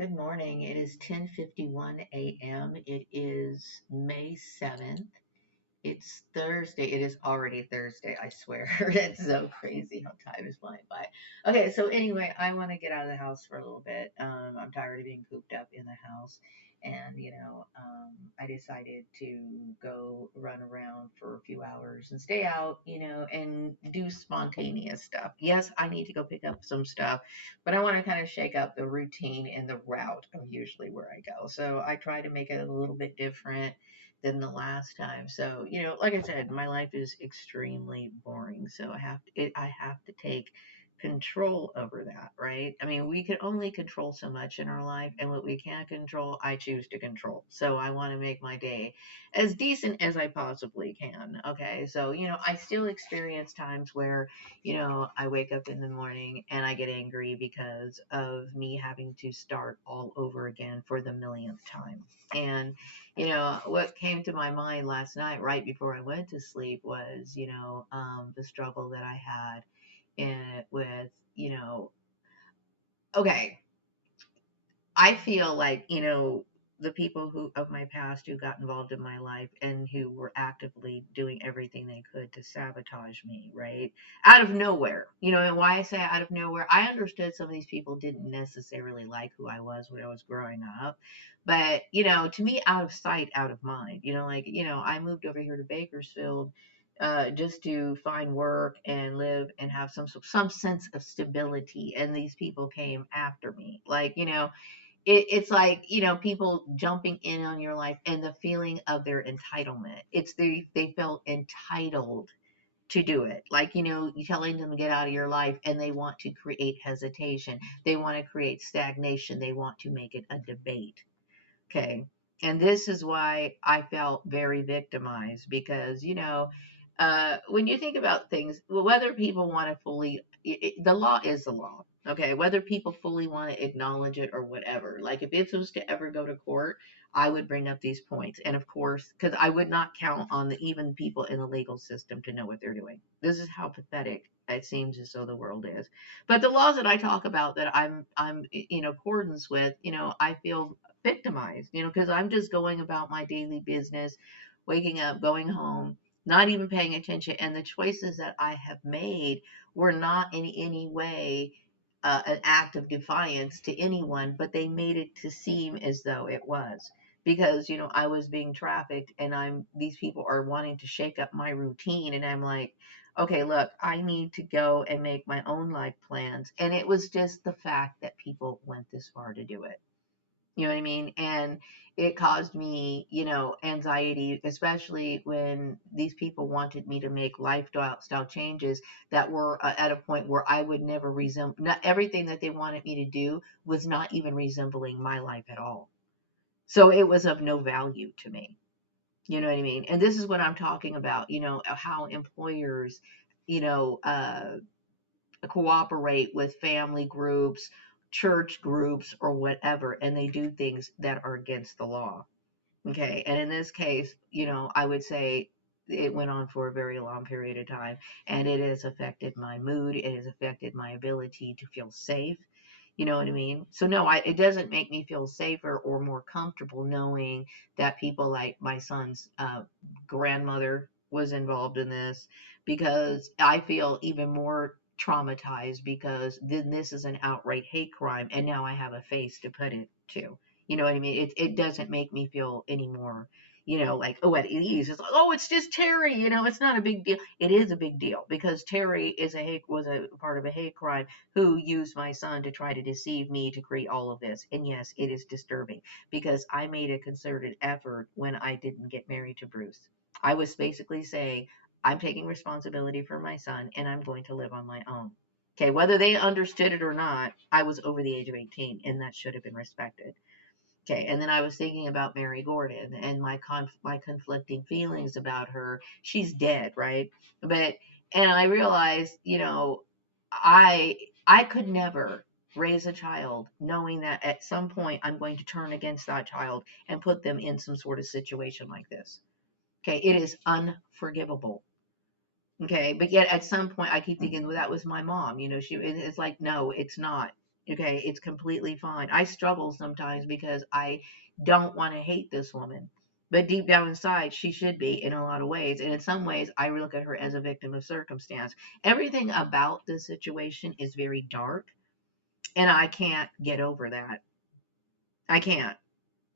Good morning. It is 10:51 a.m. It is May 7th. It's Thursday. It is already Thursday, I swear. It's so crazy how time is flying by. Okay, so anyway, I want to get out of the house for a little bit. I'm tired of being cooped up in the house. And, I decided to go run around for a few hours and stay out, and do spontaneous stuff. Yes, I need to go pick up some stuff, but I want to kind of shake up the routine and the route of usually where I go. So I try to make it a little bit different than the last time. So, like I said, my life is extremely boring. So I have to take control over that, right? I mean, we can only control so much in our life, and what we can't control, I choose to control. So I want to make my day as decent as I possibly can. Okay. So, I still experience times where, I wake up in the morning and I get angry because of me having to start all over again for the millionth time. And what came to my mind last night, right before I went to sleep, was, the struggle that I had with, okay, I feel like, the people who of my past who got involved in my life and who were actively doing everything they could to sabotage me, right? Out of nowhere. And why I say out of nowhere, I understood some of these people didn't necessarily like who I was when I was growing up. But, to me, out of sight, out of mind. I moved over here to Bakersfield just to find work and live and have some sense of stability. And these people came after me. It's like, people jumping in on your life and the feeling of their entitlement. They felt entitled to do it. Like, you telling them to get out of your life, and they want to create hesitation. They want to create stagnation. They want to make it a debate. Okay. And this is why I felt very victimized because, when you think about things, whether people want to the law is the law. Okay. Whether people fully want to acknowledge it or whatever. Like if it was to ever go to court, I would bring up these points. And of course, because I would not count on even people in the legal system to know what they're doing. This is how pathetic it seems as though the world is. But the laws that I talk about that I'm in accordance with, I feel victimized, because I'm just going about my daily business, waking up, going home, not even paying attention. And the choices that I have made were not in any way an act of defiance to anyone, but they made it to seem as though it was. Because I was being trafficked, and these people are wanting to shake up my routine, and I'm like, okay, look, I need to go and make my own life plans. And it was just the fact that people went this far to do it. You know what I mean? And it caused me, anxiety, especially when these people wanted me to make lifestyle changes that were at a point where I would never resemble, not everything that they wanted me to do was not even resembling my life at all. So it was of no value to me. You know what I mean? And this is what I'm talking about, how employers, you know, uh, cooperate with family groups, church groups, or whatever, and they do things that are against the law. Okay. And in this case, I would say it went on for a very long period of time, and it has affected my mood. It has affected my ability to feel safe. You know what I mean? So no, it doesn't make me feel safer or more comfortable knowing that people like my son's grandmother was involved in this, because I feel even more traumatized because then this is an outright hate crime, and now I have a face to put it to. You know what I mean? It doesn't make me feel any more, like, oh, at ease. It's like, oh, it's just Terry. It's not a big deal. It is a big deal because Terry was a part of a hate crime who used my son to try to deceive me to create all of this. And yes, it is disturbing because I made a concerted effort when I didn't get married to Bruce. I was basically saying, I'm taking responsibility for my son and I'm going to live on my own. Okay, whether they understood it or not, I was over the age of 18 and that should have been respected. Okay, and then I was thinking about Mary Gordon and my conflicting feelings about her. She's dead, right? But and I realized, I I could never raise a child knowing that at some point I'm going to turn against that child and put them in some sort of situation like this. Okay, it is unforgivable. Okay, but yet at some point I keep thinking, well, that was my mom. It's like, no, it's not. Okay, it's completely fine. I struggle sometimes because I don't want to hate this woman. But deep down inside, she should be in a lot of ways. And in some ways, I look at her as a victim of circumstance. Everything about this situation is very dark, and I can't get over that. I can't.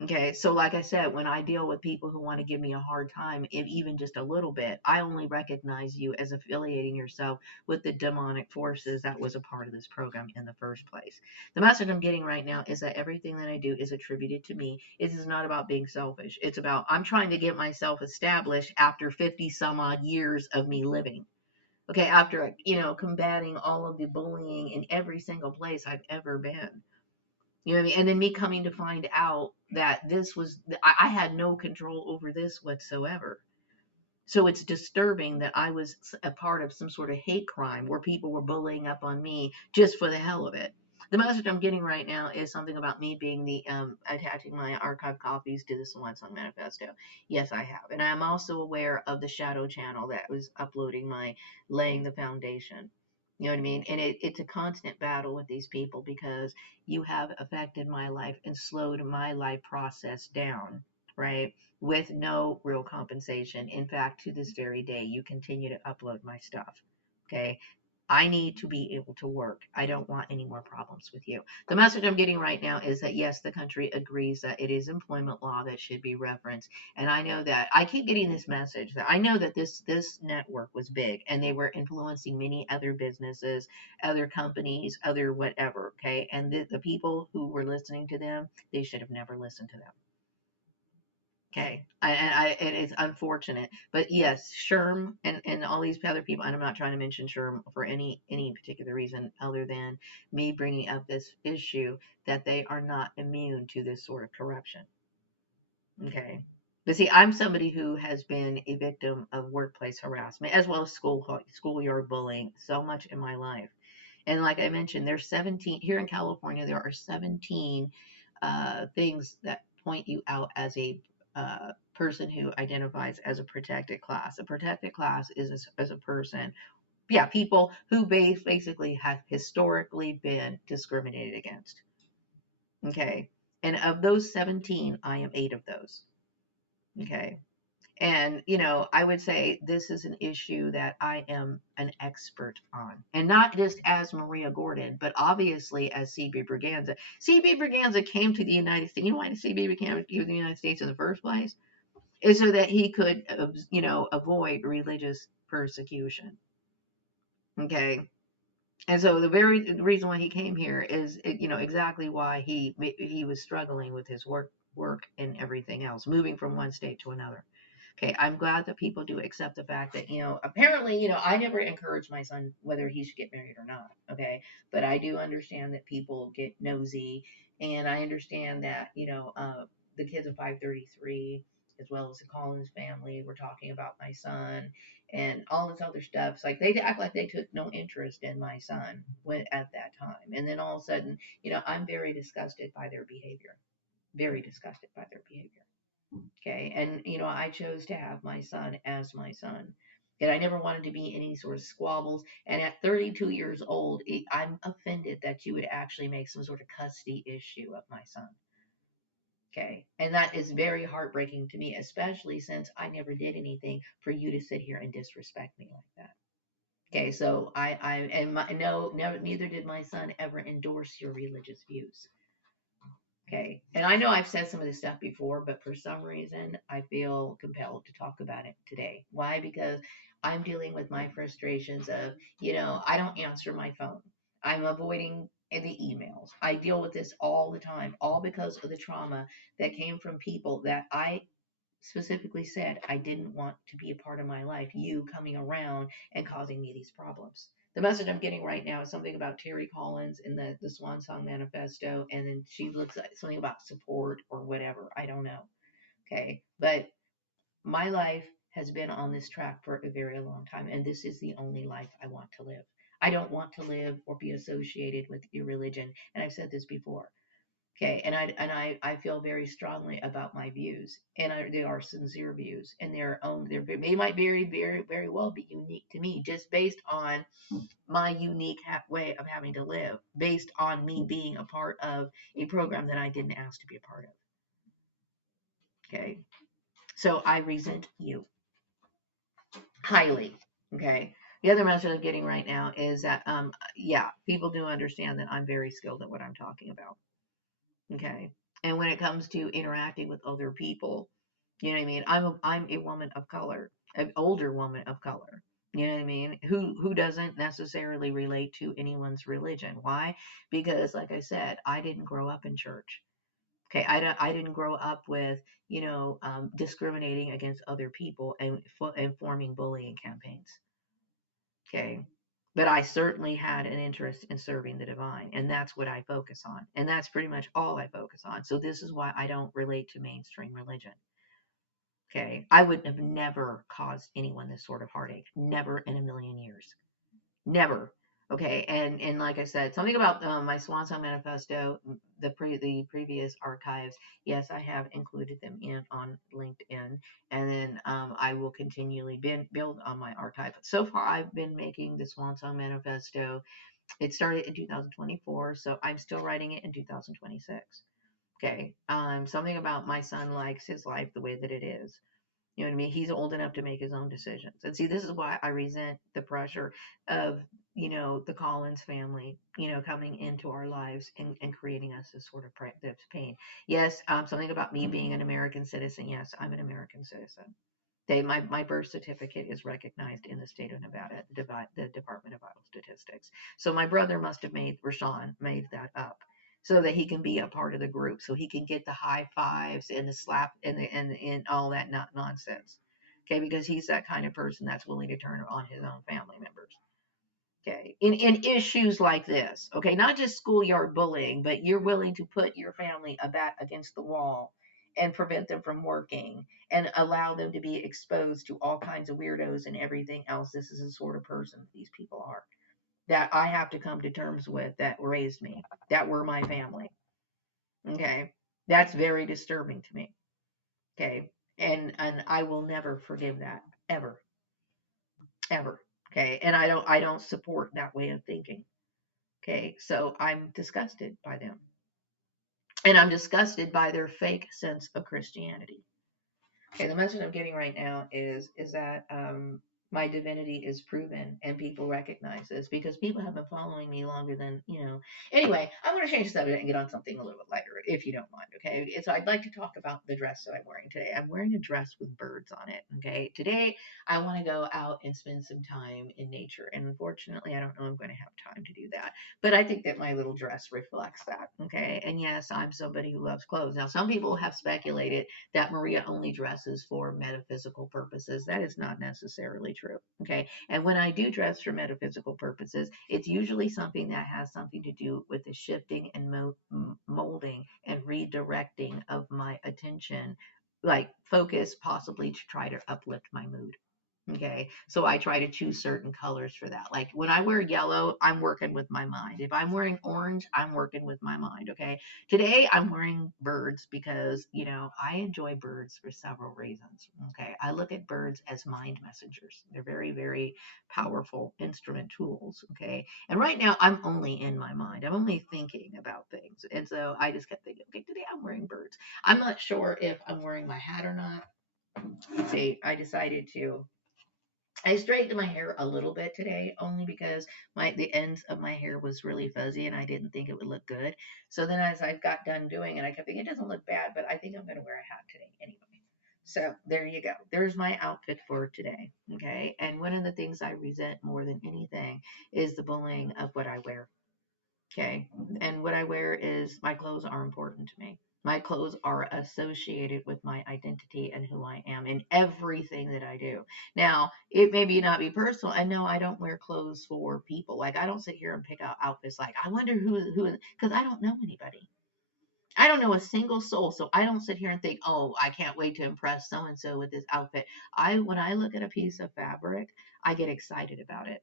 Okay, so like I said, when I deal with people who want to give me a hard time, if even just a little bit, I only recognize you as affiliating yourself with the demonic forces that was a part of this program in the first place. The message I'm getting right now is that everything that I do is attributed to me. It is not about being selfish. It's about I'm trying to get myself established after 50 some odd years of me living. Okay, after, combating all of the bullying in every single place I've ever been. You know what I mean? And then me coming to find out that this was, I had no control over this whatsoever. So it's disturbing that I was a part of some sort of hate crime where people were bullying up on me just for the hell of it. The message I'm getting right now is something about me being the attaching my archive copies to the Swan Song Manifesto. Yes, I have, and I'm also aware of the Shadow Channel that was uploading my laying the foundation. You know what I mean? And it's a constant battle with these people because you have affected my life and slowed my life process down, right? With no real compensation. In fact, to this very day, you continue to upload my stuff. Okay. I need to be able to work. I don't want any more problems with you. The message I'm getting right now is that yes, the country agrees that it is employment law that should be referenced. And I know that I keep getting this message that I know that this network was big and they were influencing many other businesses, other companies, other whatever. Okay. And the people who were listening to them, they should have never listened to them. Okay, and it's unfortunate, but yes, Sherm and all these other people, and I'm not trying to mention Sherm for any particular reason other than me bringing up this issue that they are not immune to this sort of corruption. Okay, but see, I'm somebody who has been a victim of workplace harassment as well as schoolyard bullying so much in my life, and like I mentioned, there's 17 here in California. There are 17 things that point you out as a person who identifies as a protected class. A protected class is as a person, yeah, people who basically have historically been discriminated against. Okay. And of those 17, I am 8 of those. Okay. And, I would say this is an issue that I am an expert on. And not just as Maria Gordon, but obviously as C.B. Braganza. C.B. Braganza came to the United States. You know why C.B. Braganza came to the United States in the first place? Is so that he could, avoid religious persecution. Okay. And so the very reason why he came here is, exactly why he was struggling with his work and everything else, moving from one state to another. Okay, I'm glad that people do accept the fact that, apparently, I never encourage my son whether he should get married or not. Okay, but I do understand that people get nosy, and I understand that, the kids of 533, as well as the Collins family, were talking about my son and all this other stuff. It's like they act like they took no interest in my son when at that time, and then all of a sudden, I'm very disgusted by their behavior. Very disgusted by their behavior. Okay. And, I chose to have my son as my son. And I never wanted to be any sort of squabbles. And at 32 years old, I'm offended that you would actually make some sort of custody issue of my son. Okay. And that is very heartbreaking to me, especially since I never did anything for you to sit here and disrespect me like that. Okay. So and no, neither did my son ever endorse your religious views. Okay. And I know I've said some of this stuff before, but for some reason, I feel compelled to talk about it today. Why? Because I'm dealing with my frustrations of, I don't answer my phone. I'm avoiding the emails. I deal with this all the time, all because of the trauma that came from people that I specifically said I didn't want to be a part of my life, you coming around and causing me these problems. The message I'm getting right now is something about Terry Collins in the Swan Song Manifesto, and then she looks at something about support or whatever. I don't know. Okay. But my life has been on this track for a very long time, and this is the only life I want to live. I don't want to live or be associated with your religion. And I've said this before. Okay, and I feel very strongly about my views, and they are sincere views, and they might very well be unique to me, just based on my unique way of having to live, based on me being a part of a program that I didn't ask to be a part of. Okay, so I resent you highly. Okay. The other message I'm getting right now is that, yeah, people do understand that I'm very skilled at what I'm talking about. Okay. And when it comes to interacting with other people, you know what I mean? I'm a woman of color, an older woman of color. You know what I mean? Who doesn't necessarily relate to anyone's religion? Why? Because, like I said, I didn't grow up in church. Okay, I didn't grow up with, discriminating against other people and forming bullying campaigns. Okay, but I certainly had an interest in serving the divine, and that's what I focus on, and that's pretty much all I focus on. So this is why I don't relate to mainstream religion. Okay, I would have never caused anyone this sort of heartache, never in a million years. Never. Okay, and like I said, something about my Swan Song Manifesto, the previous archives. Yes, I have included them in on LinkedIn, and then I will continually build on my archive. So far, I've been making the Swan Song Manifesto. It started in 2024, so I'm still writing it in 2026. Okay, something about my son likes his life the way that it is. You know what I mean? He's old enough to make his own decisions. And see, this is why I resent the pressure of, the Collins family, coming into our lives and creating us this sort of this pain. Yes, something about me being an American citizen. Yes, I'm an American citizen. My birth certificate is recognized in the state of Nevada, the Department of Vital Statistics. So my brother must have Rashawn made that up so that he can be a part of the group, so he can get the high fives and the slap and all that nonsense. Okay, because he's that kind of person that's willing to turn on his own family members. Okay, in issues like this, okay, not just schoolyard bullying, but you're willing to put your family against the wall and prevent them from working and allow them to be exposed to all kinds of weirdos and everything else. This is the sort of person these people are that I have to come to terms with, that raised me, that were my family. Okay, that's very disturbing to me. Okay, and I will never forgive that, ever, ever. Okay, and I don't support that way of thinking. Okay, so I'm disgusted by them. And I'm disgusted by their fake sense of Christianity. Okay, the message I'm getting right now is that my divinity is proven and people recognize this because people have been following me longer than. Anyway, I'm going to change the subject and get on something a little bit lighter, if you don't mind. Okay, so I'd like to talk about the dress that I'm wearing today. I'm wearing a dress with birds on it. Okay, today I want to go out and spend some time in nature, and unfortunately, I don't know I'm going to have time to do that. But I think that my little dress reflects that. Okay, and yes, I'm somebody who loves clothes. Now, some people have speculated that Maria only dresses for metaphysical purposes. That is not necessarily true. Okay. And when I do dress for metaphysical purposes, it's usually something that has something to do with the shifting and molding and redirecting of my attention, like focus, possibly to try to uplift my mood. Okay. So I try to choose certain colors for that. Like when I wear yellow, I'm working with my mind. If I'm wearing orange, I'm working with my mind. Okay. Today I'm wearing birds because, I enjoy birds for several reasons. Okay. I look at birds as mind messengers. They're very, very powerful instrument tools. Okay. And right now I'm only in my mind. I'm only thinking about things. And so I just kept thinking, okay, today I'm wearing birds. I'm not sure if I'm wearing my hat or not. See, I straightened my hair a little bit today, only because the ends of my hair was really fuzzy and I didn't think it would look good. So then as I got done doing it, I kept thinking it doesn't look bad, but I think I'm going to wear a hat today anyway. So there you go. There's my outfit for today. Okay. And one of the things I resent more than anything is the bullying of what I wear. Okay. And what I wear is, my clothes are important to me. My clothes are associated with my identity and who I am in everything that I do. Now, it may be not be personal. And no, I don't wear clothes for people. Like I don't sit here and pick out outfits like, I wonder who, because I don't know anybody. I don't know a single soul. So I don't sit here and think, oh, I can't wait to impress so and so with this outfit. When I look at a piece of fabric, I get excited about it.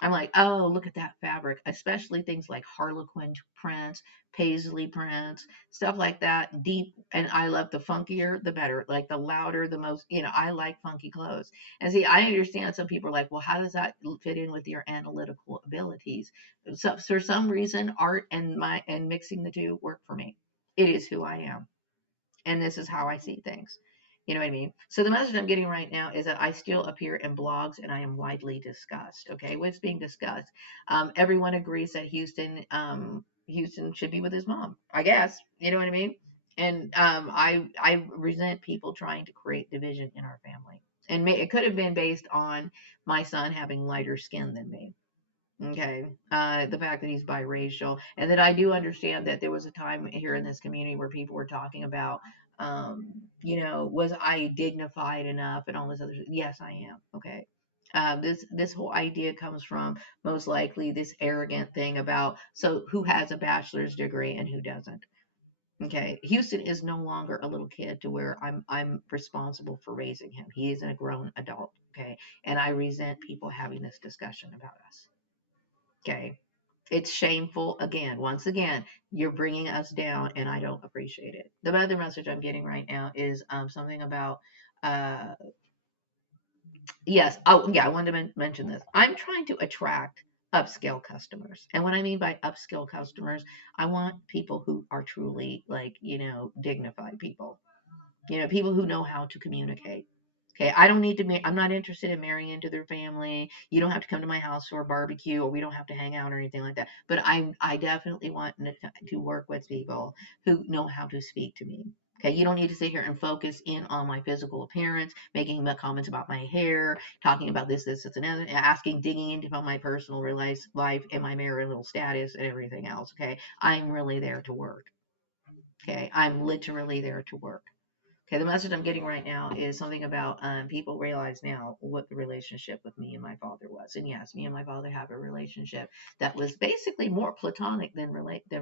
I'm like, oh, look at that fabric, especially things like Harlequin prints, paisley prints, stuff like that. Deep, and I love the funkier, the better. Like the louder, the most, I like funky clothes. And see, I understand some people are like, well, how does that fit in with your analytical abilities? So for some reason, art and mixing the two work for me. It is who I am, and this is how I see things. You know what I mean? So the message I'm getting right now is that I still appear in blogs and I am widely discussed. Okay, what's being discussed? Everyone agrees that Houston should be with his mom. I guess you know what I mean. And I resent people trying to create division in our family. And it could have been based on my son having lighter skin than me. Okay. The fact that he's biracial, and that I do understand that there was a time here in this community where people were talking about, was I dignified enough and all this other. Yes, I am. Okay. This whole idea comes from most likely this arrogant thing about so who has a bachelor's degree and who doesn't. Okay, Houston is no longer a little kid to where I'm responsible for raising him. He is a grown adult. Okay, and I resent people having this discussion about us. Okay. It's shameful. Again, once again, you're bringing us down, and I don't appreciate it. The other message I'm getting right now is something about, uh, yes. Oh, yeah. I wanted to mention this. I'm trying to attract upscale customers. And what I mean by upscale customers, I want people who are truly like, dignified people, people who know how to communicate. Okay, I don't need to. I'm not interested in marrying into their family. You don't have to come to my house for a barbecue, or we don't have to hang out or anything like that. But I definitely want to work with people who know how to speak to me. Okay, you don't need to sit here and focus in on my physical appearance, making comments about my hair, talking about this, and other, asking, digging into my personal life and my marital status and everything else. Okay, I'm really there to work. Okay, I'm literally there to work. Okay, the message I'm getting right now is something about people realize now what the relationship with me and my father was. And yes, me and my father have a relationship that was basically more platonic than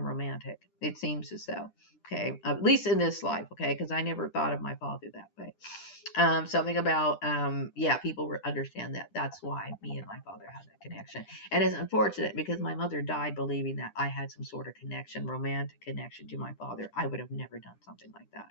romantic. It seems as so. Okay, at least in this life. Okay, because I never thought of my father that way. Something about yeah, people understand that. That's why me and my father have that connection. And it's unfortunate because my mother died believing that I had some sort of connection, romantic connection to my father. I would have never done something like that.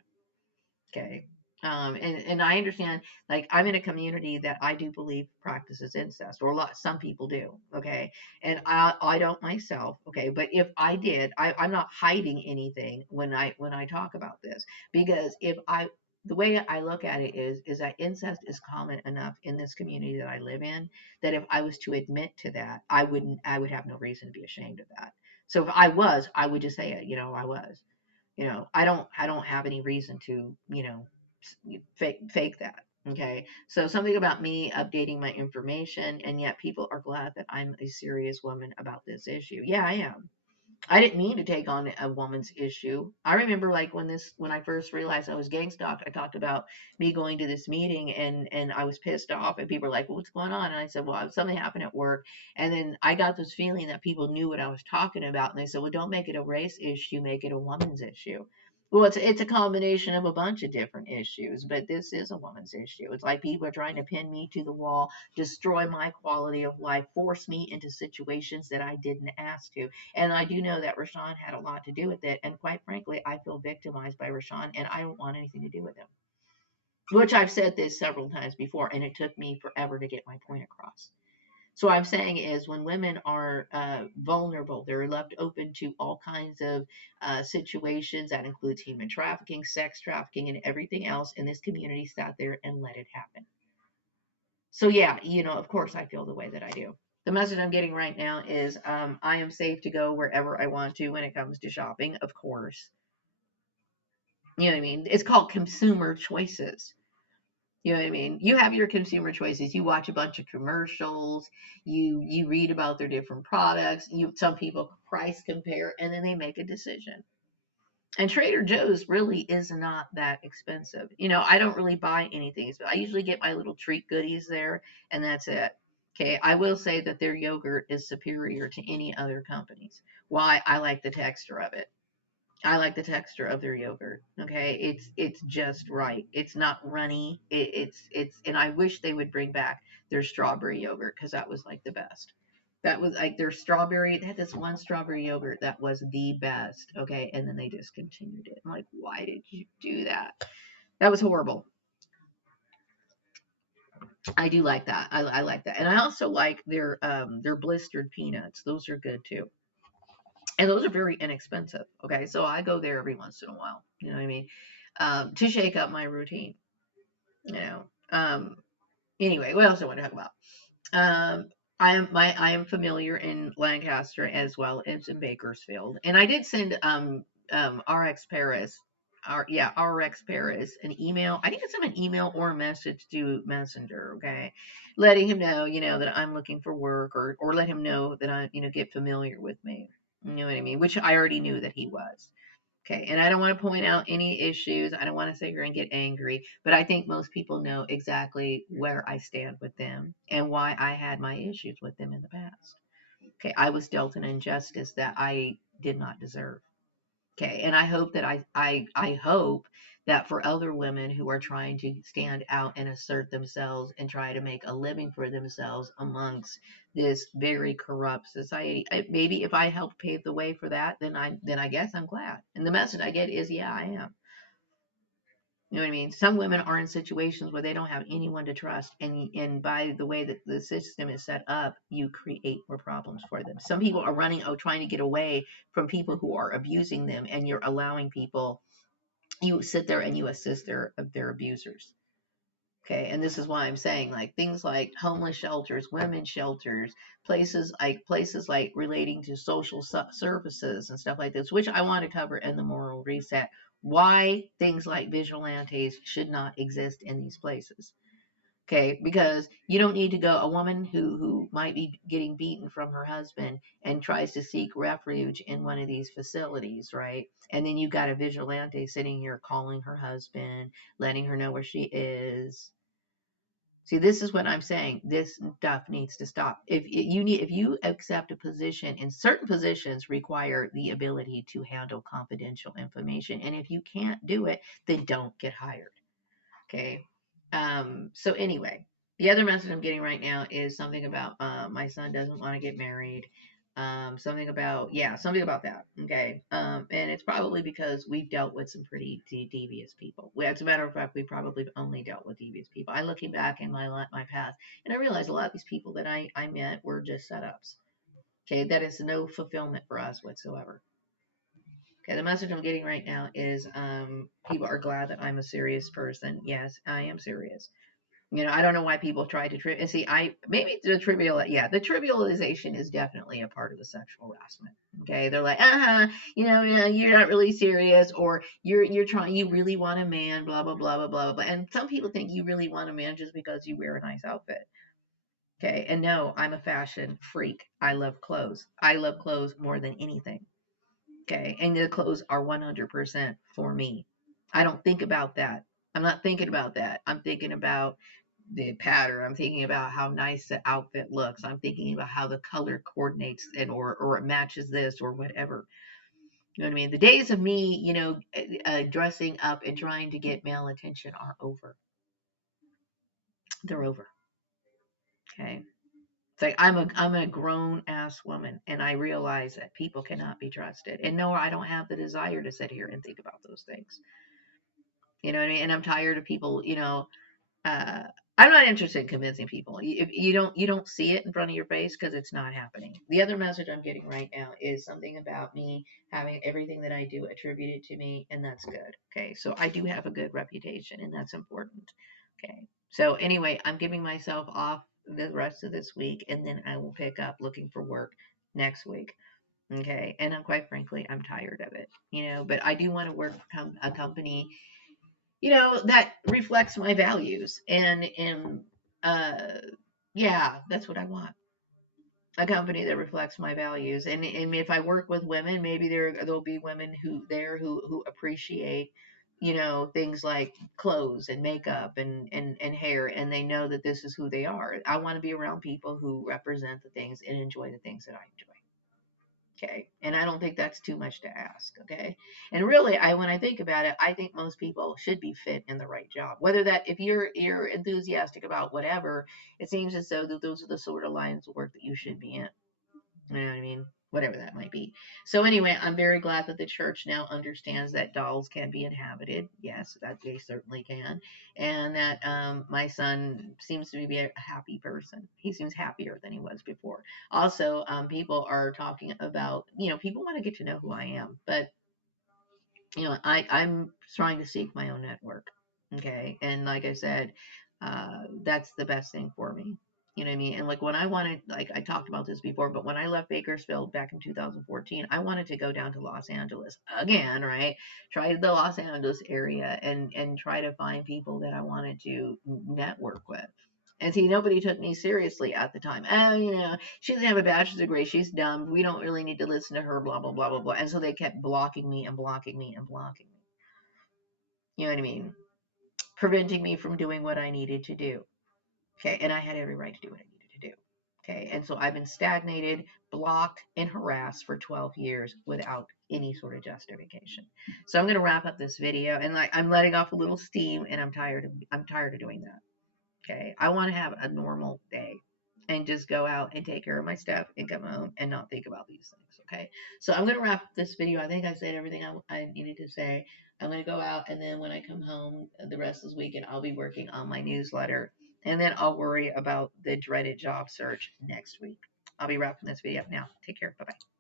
Okay. And I understand, like, I'm in a community that I do believe practices incest, or some people do. Okay. And I don't myself. Okay. But if I did, I'm not hiding anything when I talk about this, because the way I look at it is that incest is common enough in this community that I live in, that if I was to admit to that, I would have no reason to be ashamed of that. So if I was, I would just say it, I was. I don't have any reason to, fake that. Okay. So something about me updating my information, and yet people are glad that I'm a serious woman about this issue. Yeah, I am. I didn't mean to take on a woman's issue. I remember, like, when I first realized I was gang stalked, I talked about me going to this meeting, and I was pissed off, and people were like, well, "What's going on?" And I said, "Well, something happened at work." And then I got this feeling that people knew what I was talking about, and they said, "Well, don't make it a race issue, make it a woman's issue." Well, it's a combination of a bunch of different issues, but this is a woman's issue. It's like people are trying to pin me to the wall, destroy my quality of life, force me into situations that I didn't ask to. And I do know that Rashawn had a lot to do with it. And quite frankly, I feel victimized by Rashawn, and I don't want anything to do with him. Which I've said this several times before, and it took me forever to get my point across. So what I'm saying is, when women are vulnerable, they're left open to all kinds of situations that includes human trafficking, sex trafficking, and everything else. And this community sat there and let it happen. So yeah, of course I feel the way that I do. The message I'm getting right now is I am safe to go wherever I want to when it comes to shopping, of course. You know what I mean? It's called consumer choices. You know what I mean? You have your consumer choices. You watch a bunch of commercials. You read about their different products. Some people price compare, and then they make a decision. And Trader Joe's really is not that expensive. I don't really buy anything. I usually get my little treat goodies there, and that's it. Okay, I will say that their yogurt is superior to any other company's. Why? I like the texture of it. I like the texture of their yogurt. Okay, it's just right. It's not runny. And I wish they would bring back their strawberry yogurt because that was like the best. That was like their strawberry. They had this one strawberry yogurt that was the best. Okay, and then they discontinued it. I'm like, why did you do that? That was horrible. I do like that. I like that, and I also like their blistered peanuts. Those are good too, and those are very inexpensive. Okay, so I go there every once in a while. You know what I mean? To shake up my routine. You know. Anyway, what else I want to talk about? Um, I am familiar in Lancaster as well as in Bakersfield, and I did send RX Paris, RX Paris an email. I think it's an email or a message to Messenger, okay, letting him know, that I'm looking for work, or let him know that I, get familiar with me. You know what I mean? Which I already knew that he was. Okay, and I don't want to point out any issues. I don't want to sit here and get angry, but I think most people know exactly where I stand with them and why I had my issues with them in the past. Okay, I was dealt an injustice that I did not deserve. Okay, and I hope that for other women who are trying to stand out and assert themselves and try to make a living for themselves amongst this very corrupt society, maybe if I help pave the way for that, then I guess I'm glad. And the message I get is, yeah, I am. You know what I mean? Some women are in situations where they don't have anyone to trust, and by the way that the system is set up, you create more problems for them. Some people are running, trying to get away from people who are abusing them, and you're allowing people. You sit there and you assist their abusers. Okay, and this is why I'm saying like things like homeless shelters, women's shelters, places like relating to social services and stuff like this, which I want to cover in the moral reset. Why things like vigilantes should not exist in these places. Okay, because you don't need to go, a woman who might be getting beaten from her husband and tries to seek refuge in one of these facilities, right? And then you got a vigilante sitting here calling her husband, letting her know where she is. See, this is what I'm saying. This stuff needs to stop. If you accept a position, and certain positions require the ability to handle confidential information, and if you can't do it, then don't get hired. Okay. So anyway, the other message I'm getting right now is something about my son doesn't want to get married. Something about that. Okay. And it's probably because we've dealt with some pretty devious people. As a matter of fact, we probably only dealt with devious people. I looking back in my past, and I realized a lot of these people that I met were just setups. Okay, that is no fulfillment for us whatsoever. Okay, the message I'm getting right now is people are glad that I'm a serious person. Yes, I am serious. I don't know why people try to and see. The trivialization is definitely a part of the sexual harassment. Okay, they're like, you're not really serious, or you really want a man, blah blah blah blah blah blah. And some people think you really want a man just because you wear a nice outfit. Okay, and no, I'm a fashion freak. I love clothes. I love clothes more than anything. Okay. And the clothes are 100% for me. I don't think about that. I'm not thinking about that. I'm thinking about the pattern. I'm thinking about how nice the outfit looks. I'm thinking about how the color coordinates and or it matches this or whatever. You know what I mean? The days of me, dressing up and trying to get male attention are over. They're over. Okay. It's like I'm a grown ass woman, and I realize that people cannot be trusted. And no, I don't have the desire to sit here and think about those things. You know what I mean? And I'm tired of people, uh, I'm not interested in convincing people. If you don't see it in front of your face because it's not happening. The other message I'm getting right now is something about me having everything that I do attributed to me, and that's good. Okay, so I do have a good reputation, and that's important. Okay, so anyway, I'm giving myself off the rest of this week, and then I will pick up looking for work next week. Okay, and quite frankly, I'm tired of it. But I do want to work for a company that reflects my values, and uh yeah, that's what I want. A company that reflects my values, and if I work with women, maybe there'll be women who appreciate things like clothes and makeup and hair, and they know that this is who they are. I want to be around people who represent the things and enjoy the things that I enjoy. Okay. And I don't think that's too much to ask. Okay. And really, when I think about it, I think most people should be fit in the right job. Whether that, if you're enthusiastic about whatever, it seems as though that those are the sort of lines of work that you should be in. You know what I mean? Whatever that might be. So anyway, I'm very glad that the church now understands that dolls can be inhabited. Yes, that they certainly can, and that my son seems to be a happy person. He seems happier than he was before. Also, people are talking about, people want to get to know who I am, but I'm trying to seek my own network. Okay. And like I said, that's the best thing for me. You know what I mean? And like when I wanted, like I talked about this before, but when I left Bakersfield back in 2014, I wanted to go down to Los Angeles again, right? Try the Los Angeles area and try to find people that I wanted to network with. And see, nobody took me seriously at the time. Oh, she doesn't have a bachelor's degree. She's dumb. We don't really need to listen to her, blah, blah, blah, blah, blah. And so they kept blocking me and blocking me and blocking me. You know what I mean? Preventing me from doing what I needed to do. Okay. And I had every right to do what I needed to do. Okay. And so I've been stagnated, blocked, and harassed for 12 years without any sort of justification. So I'm going to wrap up this video, and like I'm letting off a little steam, and I'm tired of doing that. Okay. I want to have a normal day and just go out and take care of my stuff and come home and not think about these things. Okay. So I'm going to wrap this video. I think I said everything I needed to say. I'm going to go out, and then when I come home the rest of this weekend, I'll be working on my newsletter, and then I'll worry about the dreaded job search next week. I'll be wrapping this video up now. Take care. Bye bye.